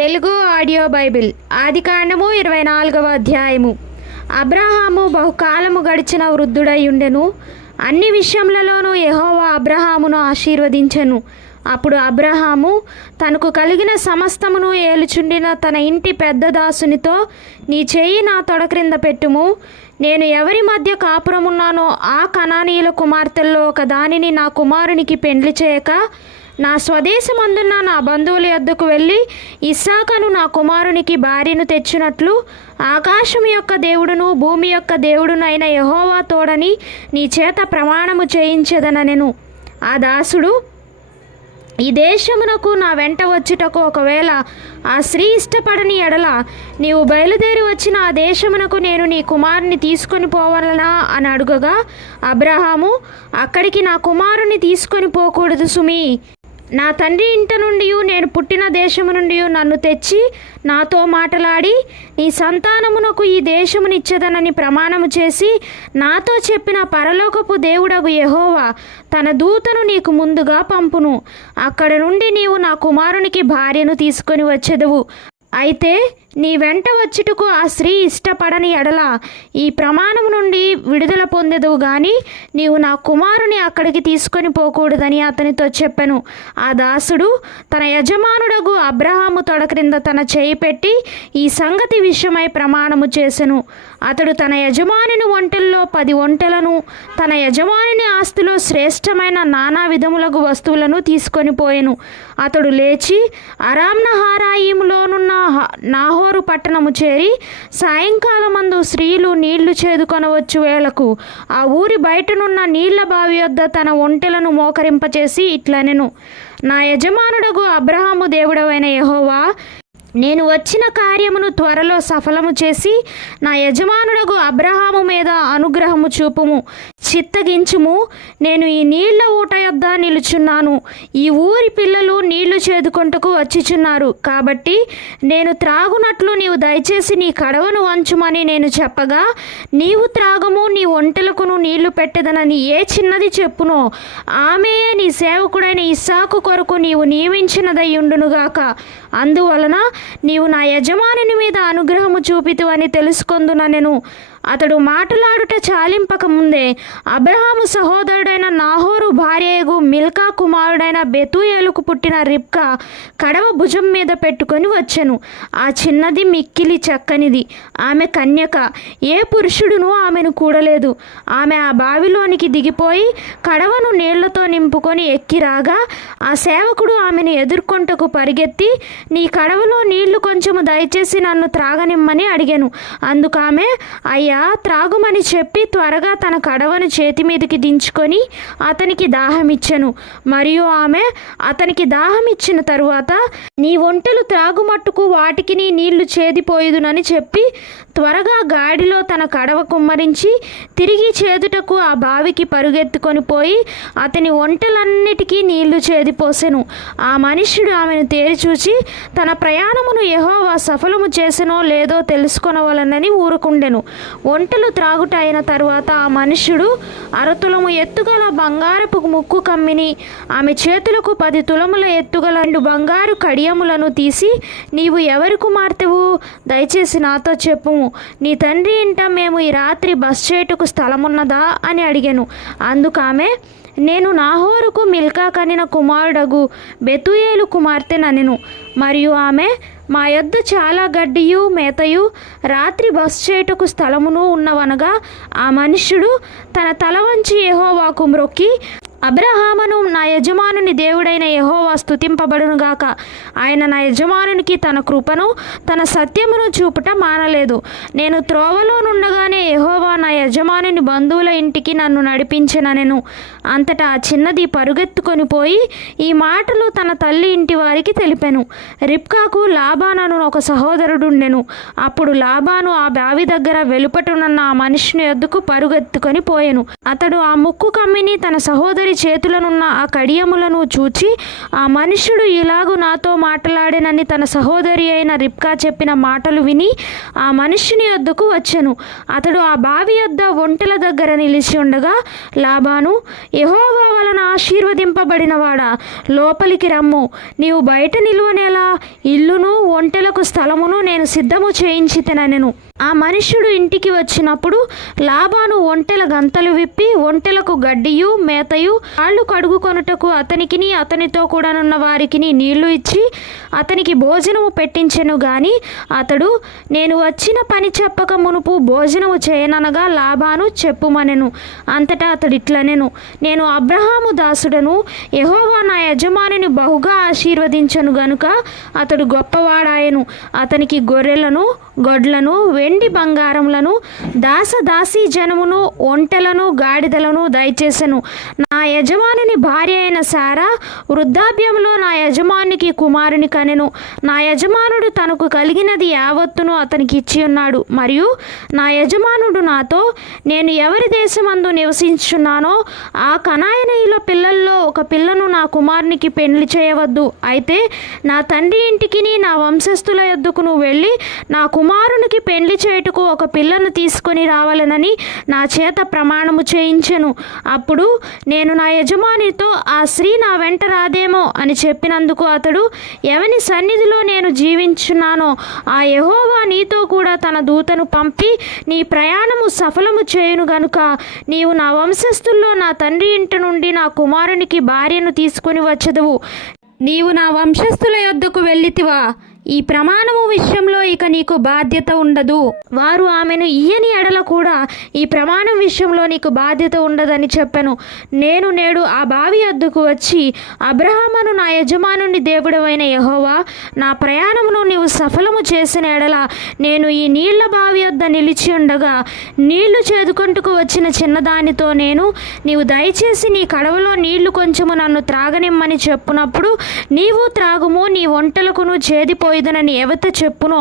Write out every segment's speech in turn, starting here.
Telugu audio Bible ఆదికాండము 24వ అధ్యాయము. అబ్రహాము బహుకాలము గడిచిన వృద్ధుడై ఉండెను. అన్ని విషయములలోనూ యెహోవా అబ్రహామును ఆశీర్వదించెను. అప్పుడు అబ్రహాము తనకు కలిగిన సమస్తమును ఏలుచుండిన తన ఇంటి పెద్ద దాసునితో, నీ చెయ్యి నా తొడ క్రింద పెట్టుము. నేను ఎవరి మధ్య కాపురమున్నానో ఆ కనానీయుల కుమార్తెల్లో ఒక దానిని నా కుమారునికి పెండ్లి చేయక, నా స్వదేశమందున్న నా బంధువుల యొద్దకు వెళ్ళి ఇస్సాకును నా కుమారునికి భార్యను తెచ్చినట్లు ఆకాశం యొక్క దేవుడును భూమి యొక్క దేవుడునైన యెహోవా తోడని నీ చేత ప్రమాణము చేయించెదనెను. ఆ దాసుడు, ఈ దేశమునకు నా వెంట వచ్చుటకు ఒకవేళ ఆ స్త్రీ ఇష్టపడని ఎడల నీవు బయలుదేరి వచ్చిన ఆ దేశమునకు నేను నీ కుమారుని తీసుకొని పోవాలనా అని అడుగగా, అబ్రహాము, అక్కడికి నా కుమారుని తీసుకొని పోకూడదు సుమి. నా తండ్రి ఇంట నుండి నేను పుట్టిన దేశము నుండి నన్ను తెచ్చి నాతో మాటలాడి నీ సంతానమునకు ఈ దేశమునిచ్చేదనని ప్రమాణము చేసి నాతో చెప్పిన పరలోకపు దేవుడగు యెహోవా తన దూతను నీకు ముందుగా పంపును. అక్కడ నుండి నీవు నా కుమారునికి భార్యను తీసుకొని వచ్చెదవు. అయితే నీ వెంట వచ్చుటకు ఆ స్త్రీ ఇష్టపడని ఎడల ఈ ప్రమాణం నుండి విడుదల పొందెదవు గాని నీవు నా కుమారుని అక్కడికి తీసుకొని పోకూడదని అతనితో చెప్పెను. ఆ దాసుడు తన యజమానుడగు అబ్రహాము తొడ క్రింద తన చేయి పెట్టి ఈ సంగతి విషయమై ప్రమాణము చేసెను. అతడు తన యజమానుని ఒంటెల్లో 10 ఒంటెలను, తన యజమానుని ఆస్తిలో శ్రేష్టమైన నానా విధములగు వస్తువులను తీసుకొని పోయెను. అతడు లేచి అరామ్నహారాయిములోనున్న నాహోరు పట్టణము చేరి సాయంకాలమందు స్త్రీలు నీళ్లు చేదుకొనవచ్చు వేళకు ఆ ఊరి బయటనున్న నీళ్ల బావి వద్ద తన ఒంటెలను మోకరింపచేసి ఇట్లనెను, నా యజమానుడగు అబ్రహాము దేవుడవైన యెహోవా, నేను వచ్చిన కార్యమును త్వరలో సఫలము చేసి నా యజమానుడగు అబ్రహాము మీద అనుగ్రహము చూపుము. చిత్తగించుము. నేను ఈ నీళ్ల ఊట యొద్ద నిలుచున్నాను. ఈ ఊరి పిల్లలు నీళ్లు చేదుకొంటకు వచ్చిచున్నారు. కాబట్టి నేను త్రాగునట్లు నీవు దయచేసి నీ కడవను వంచుమని నేను చెప్పగా, నీవు త్రాగము, నీ ఒంటెలకును నీళ్లు పెట్టదనని ఏ చిన్నది చెప్పునో ఆమెయే నీ సేవకుడైన ఇస్సాకు కొరకు నీవు నియమించినదయ్యుండునుగాక. అందువలన నీవు నా యజమానుని మీద అనుగ్రహము చూపితు అని తెలుసుకొందునెను. అతడు మాటలాడుట చాలింపక ముందే అబ్రహాము సహోదరుడైన నాహోరు భార్యయగు మిల్కా కుమారుడైన బెతూయేలుకు పుట్టిన రిబ్కా కడవ భుజం మీద పెట్టుకొని వచ్చెను. ఆ చిన్నది మిక్కిలి చక్కనిది. ఆమె కన్యక. ఏ పురుషుడును ఆమెను కూడలేదు. ఆమె ఆ బావిలోనికి దిగిపోయి కడవను నీళ్లతో నింపుకొని ఎక్కి రాగా ఆ సేవకుడు ఆమెను ఎదుర్కొంటకు పరిగెత్తి, నీ కడవలో నీళ్లు కొంచెము దయచేసి నన్ను త్రాగనిమ్మని అడిగాను. అందుకామె, అయ్యా త్రాగుమని చెప్పి త్వరగా తన కడవను చేతి మీదకి దించుకొని అతనికి దాహమిచ్చెను. మరియు ఆమె అతనికి దాహమిచ్చిన తరువాత, నీ ఒంటెలు త్రాగుమట్టుకు వాటికి నీ నీళ్లు చేదిపోయుదునని చెప్పి త్వరగా గాడిలో తన కడవ కుమ్మరించి తిరిగి చేదుటకు ఆ బావికి పరుగెత్తుకొని పోయి అతని ఒంటెలన్నిటికీ నీళ్లు చేదిపోసెను. ఆ మనుష్యుడు ఆమెను తేరిచూచి తన ప్రయాణమును యెహోవా సఫలము చేసెనో లేదో తెలుసుకొనవలనని ఊరుకుండెను. ఒంటెలు త్రాగుట అయిన తరువాత ఆ మనుష్యుడు 6 తులము ఎత్తుగల బంగారపు ముక్కు కమ్మిని, ఆమె చేతులకు 10 తులముల ఎత్తుగల 2 బంగారు కడియములను తీసి, నీవు ఎవరి కుమార్తెవు? దయచేసి నాతో చెప్పుము. నీ తండ్రి ఇంట మేము ఈ రాత్రి బస చేయుటకు స్థలమున్నదా అని అడిగాను. అందుకామె, నేను నాహోరుకు మిల్కా కనిన కుమారుడగు బెతూయేలు కుమార్తెనెను. మరియు ఆమె, మా యొద్ద చాలా గడ్డియు మేతయు రాత్రి బస చేయుటకు స్థలమును ఉన్నవనగా, ఆ మనుష్యుడు తన తల వంచి యెహోవాకు మ్రొక్కి, అబ్రహామును నా యజమానుని దేవుడైన యెహోవా స్తుతింపబడునుగాక. ఆయన నా యజమానునికి తన కృపను తన సత్యమును చూపుట మానలేదు. నేను త్రోవలో నుండగానే యెహోవా నా యజమానుని బంధువుల ఇంటికి నన్ను నడిపించెననెను. అంతటా ఆ చిన్నది పరుగెత్తుకొని పోయి ఈ మాటలు తన తల్లి ఇంటి వారికి తెలిపెను. రిబ్కాకు లాబాను ఒక సహోదరుడుండెను. అప్పుడు లాబాను ఆ బావి దగ్గర వెలుపటున్న ఆ మనుష్యుని యొద్దకు పరుగెత్తుకొని పోయెను. అతడు ఆ ముక్కు కమ్మిని తన సహోదరి చేతులనున్న ఆ కడియములను చూచి, ఆ మనుష్యుడు ఇలాగు నాతో మాట్లాడేనని తన సహోదరి అయిన రిబ్కా చెప్పిన మాటలు విని ఆ మనుష్యుని యొద్దకు వచ్చెను. అతడు ఆ బావి యొద్ద ఒంటెల దగ్గర నిలిచి ఉండగా లాబాను, యెహోవా వలన ఆశీర్వదింపబడినవాడా, లోపలికి రమ్ము. నీవు బయట నిలువనేలా, ఇల్లును ఒంటెలకు స్థలమును నేను సిద్ధము చేయించి తిననెను. ఆ మనుష్యుడు ఇంటికి వచ్చినప్పుడు లాబాను ఒంటెల గంతలు విప్పి ఒంటెలకు గడ్డియు మేతయు కాళ్ళు కడుగుకొనుటకు అతనికిని అతనితో కూడానున్న వారికిని నీళ్లు ఇచ్చి అతనికి భోజనము పెట్టించెను గాని అతడు, నేను వచ్చిన పని చెప్పక మునుపు భోజనము చేయననగా లాబాను చెప్పుమనెను. అంతటా అతడు ఇట్లనెను, నేను అబ్రహాము దాసుడను, యెహోవా నా యజమానిని బహుగా ఆశీర్వదించను గనుక అతడు గొప్పవాడాయను. అతనికి గొర్రెలను గొడ్లను వెండి బంగారములను దాసదాసీ జనమును ఒంటెలను గాడిదలను దయచేసెను. నా యజమానుని భార్య అయిన శారా వృద్ధాప్యంలో నా యజమానికి కుమారుని కనెను. నా యజమానుడు తనకు కలిగినది యావత్తును అతనికి ఇచ్చి ఉన్నాడు. మరియు నా యజమానుడు నాతో, నేను ఎవరి దేశమందు నివసించున్నానో ఆ కనాయనీయుల పిల్లల్లో ఒక పిల్లను నా కుమారునికి పెళ్లి చేయవద్దు. అయితే నా తండ్రి ఇంటికి నా వంశస్థుల యొద్దకును వెళ్ళి నా కుమారునికి పెళ్లి చేయుటకు ఒక పిల్లను తీసుకొని రావాలనని నా చేత ప్రమాణము చేయించెను. అప్పుడు నేను నా యజమానితో, ఆ స్త్రీ నా వెంట రాదేమో అని చెప్పినందుకు అతడు, ఎవని సన్నిధిలో నేను జీవించున్నానో ఆ యెహోవా నీతో కూడా తన దూతను పంపి నీ ప్రయాణము సఫలము చేయును గనుక నీవు నా వంశస్థుల్లో నా తండ్రి ఇంటి నుండి నా కుమారునికి భార్యను తీసుకొని వచ్చెదవు. నీవు నా వంశస్థుల యొద్దకు వెళ్ళితివా? ఈ ప్రమాణము విషయంలో ఇక నీకు బాధ్యత ఉండదు. వారు ఆమెను ఇయ్యని ఎడల కూడా ఈ ప్రమాణం విషయంలో నీకు బాధ్యత ఉండదని చెప్పాను. నేను నేడు ఆ బావి యొద్దకు వచ్చి అబ్రహామును, నా యజమానుని దేవుడవైన యెహోవా నా ప్రయాణమును నీవు సఫలము చేసిన ఎడల నేను ఈ నీళ్ల బావి యొద్ద నిలిచి ఉండగా నీళ్లు చేదుకొంటుకు వచ్చిన చిన్నదానితో నేను, నీవు దయచేసి నీ కడవలో నీళ్లు కొంచెము నన్ను త్రాగనిమ్మని చెప్పునప్పుడు నీవు త్రాగుము, నీ ఒంటెలకును చేదిపోయిదనని ఎవత చెప్పునో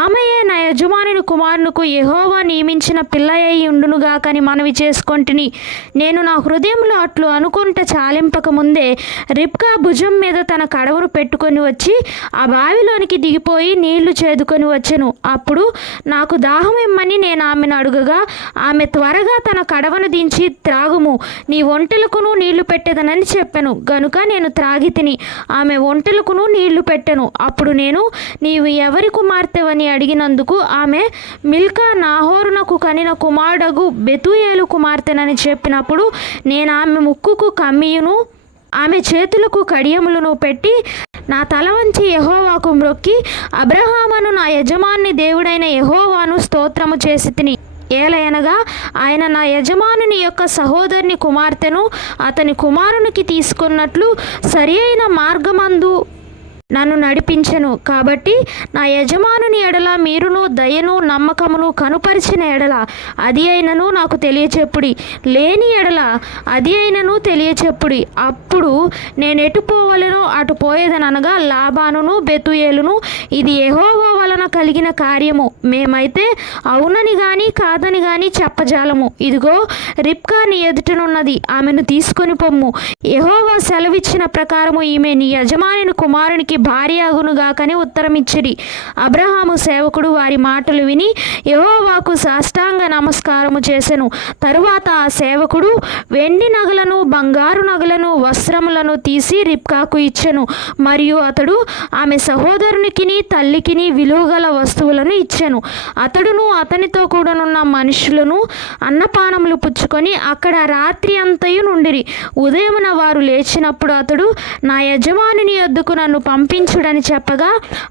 ఆమెయే నా యజమానుని కుమారునికి యెహోవా నియమించిన పిల్లయ్యి ఉండునుగాకని మనవి చేసుకొంటిని. నేను నా హృదయంలో అట్లు అనుకుంట చాలింపక ముందే రిబ్కా భుజం మీద తన కడవను పెట్టుకొని వచ్చి ఆ బావిలోనికి దిగిపోయి నీళ్లు చేదుకొని వచ్చెను. అప్పుడు నాకు దాహం ఇమ్మని నేను ఆమెను అడుగగా ఆమె త్వరగా తన కడవను దించి, త్రాగుము, నీ ఒంటెలకును నీళ్లు పెట్టెదనని చెప్పెను. గనుక నేను త్రాగి తిని ఆమె ఒంటెలకును నీళ్లు పెట్టెను. అప్పుడు నేను, నీవు ఎవరి కుమార్తెవని అడిగినందుకు ఆమె, మిల్కా నాహోరునకు కనిన కుమారుడగు బెతూయేలు కుమార్తెనని చెప్పినప్పుడు నేను ఆమె ముక్కుకు కమ్మియును ఆమె చేతులకు కడియములను పెట్టి నా తల వంచి యెహోవాకు మ్రొక్కి అబ్రహామును నా యజమాని దేవుడైన యెహోవాను స్తోత్రము చేసి తిని. ఏలయనగా ఆయన నా యజమానుని యొక్క సహోదరుని కుమార్తెను అతని కుమారునికి తీసుకున్నట్లు సరి అయిన మార్గమందు నన్ను నడిపించెను. కాబట్టి నా యజమానుని ఎడల మీరును దయను నమ్మకమును కనుపరిచిన ఎడల అది అయినను నాకు తెలియచెప్పుడి, లేని ఎడల అది అయినను తెలియచెప్పుడి. అప్పుడు నేను ఎటు పోవలెనో అటు పోయేదనగా లాబానును బెతూయేలును, ఇది యెహోవా వలన కలిగిన కార్యము, మేమైతే అవునని గాని కాదని గాని చెప్పజాలము. ఇదిగో రిబ్కా నీ ఎదుటనున్నది, ఆమెను తీసుకొని పొమ్ము. యెహోవా సెలవిచ్చిన ప్రకారము ఈమె నీ యజమానుని కుమారునికి భార్య అగునుగాకని ఉత్తరమిచ్చిరి. అబ్రహాము సేవకుడు వారి మాటలు విని యెహోవాకు సాష్టాంగ నమస్కారము చేసెను. తరువాత ఆ సేవకుడు వెండి నగలను బంగారు నగలను వస్త్రములను తీసి రిబ్కాకు ఇచ్చెను. మరియు అతడు ఆమె సహోదరునికిని తల్లికిని విలువగల వస్తువులను ఇచ్చెను. అతడును అతనితో కూడానున్న మనుషులను అన్నపానములు పుచ్చుకొని అక్కడ రాత్రి అంతయు నుండిరి. ఉదయమున వారు లేచినప్పుడు అతడు, నా యజమానుని యొద్దకు నన్ను పంపించుడని చెప్పగా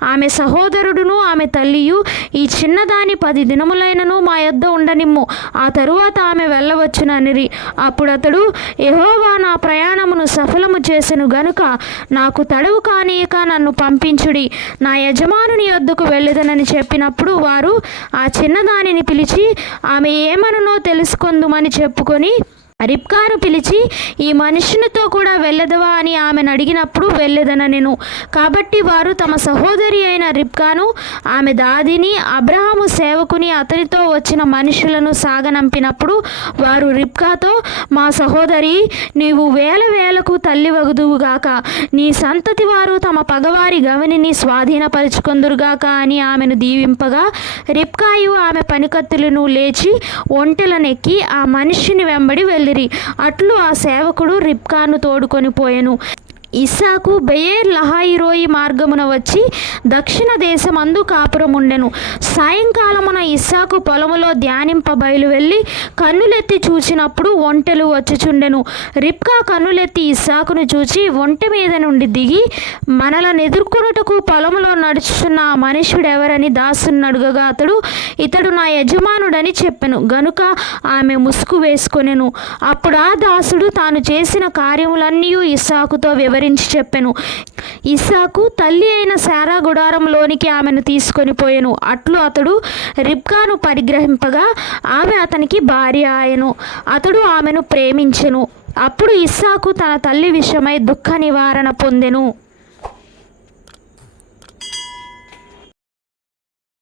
ఆమె సహోదరుడును ఆమె తల్లియు, ఈ చిన్నదాని 10 దినములైనను మా యొద్ద ఉండనిమ్ము, ఆ తరువాత ఆమె వెళ్ళవచ్చుననిరి. అప్పుడు అతడు, యెహోవా నా ప్రయాణమును సఫలము చేసెను గనుక నాకు తడవు కానీయక నన్ను పంపించుడి, నా యజమానుని యొద్దకు వెళ్ళదనని చెప్పినప్పుడు వారు ఆ చిన్నదానిని పిలిచి ఆమె ఏమనునో తెలుసుకొందుమని చెప్పుకొని రిబ్కాను పిలిచి, ఈ మనుషునితో కూడా వెళ్ళదవా అని ఆమెను అడిగినప్పుడు వెళ్ళదనెను. కాబట్టి వారు తమ సహోదరి అయిన రిబ్కాను ఆమె దాదిని అబ్రహాము సేవకుని అతనితో వచ్చిన మనుషులను సాగనంపినప్పుడు వారు రిబ్కాతో, మా సహోదరి, నీవు వేలకు తల్లివగుదువుగాక, నీ సంతతి వారు తమ పగవారి గవనిని స్వాధీనపరుచుకొందురుగాక అని ఆమెను దీవింపగా రిబ్కాయు ఆమె పనికత్తులను లేచి ఒంటెలనెక్కి ఆ మనుష్యుని వెంబడి బయలుదేరి. అట్లు ఆ సేవకుడు రిబ్కాను తోడుకొని పోయెను. ఇస్సాకు బెయేర్ లహాయిరోయి మార్గమున వచ్చి దక్షిణ దేశమందు కాపురముండెను. సాయంకాలమున ఇస్సాకు పొలములో ధ్యానింప బయలు వెళ్ళి కన్నులెత్తి చూచినప్పుడు ఒంటెలు వచ్చుచుండెను. రిబ్కా కన్నులెత్తి ఇస్సాకును చూచి ఒంటె మీద నుండి దిగి మనలను ఎదుర్కొనుటకు పొలములో నడుచుచున్న ఆ మనుష్యుడెవరని దాసుని అడుగగా అతడు, ఇతడు నా యజమానుడని చెప్పెను. గనుక ఆమె ముసుగు వేసుకొనెను. అప్పుడు ఆ దాసుడు తాను చేసిన కార్యములన్నీ ఇస్సాకుతో వివరించి చెప్పెను. ఇస్సాకు తల్లి అయిన శారా గుడారంలోనికి ఆమెను తీసుకొని పోయెను. అట్లు అతడు రిబ్కాను పరిగ్రహింపగా ఆమె అతనికి భార్య ఆయెను. అతడు ఆమెను ప్రేమించెను. అప్పుడు ఇస్సాకు తన తల్లి విషయమై దుఃఖ నివారణ పొందెను.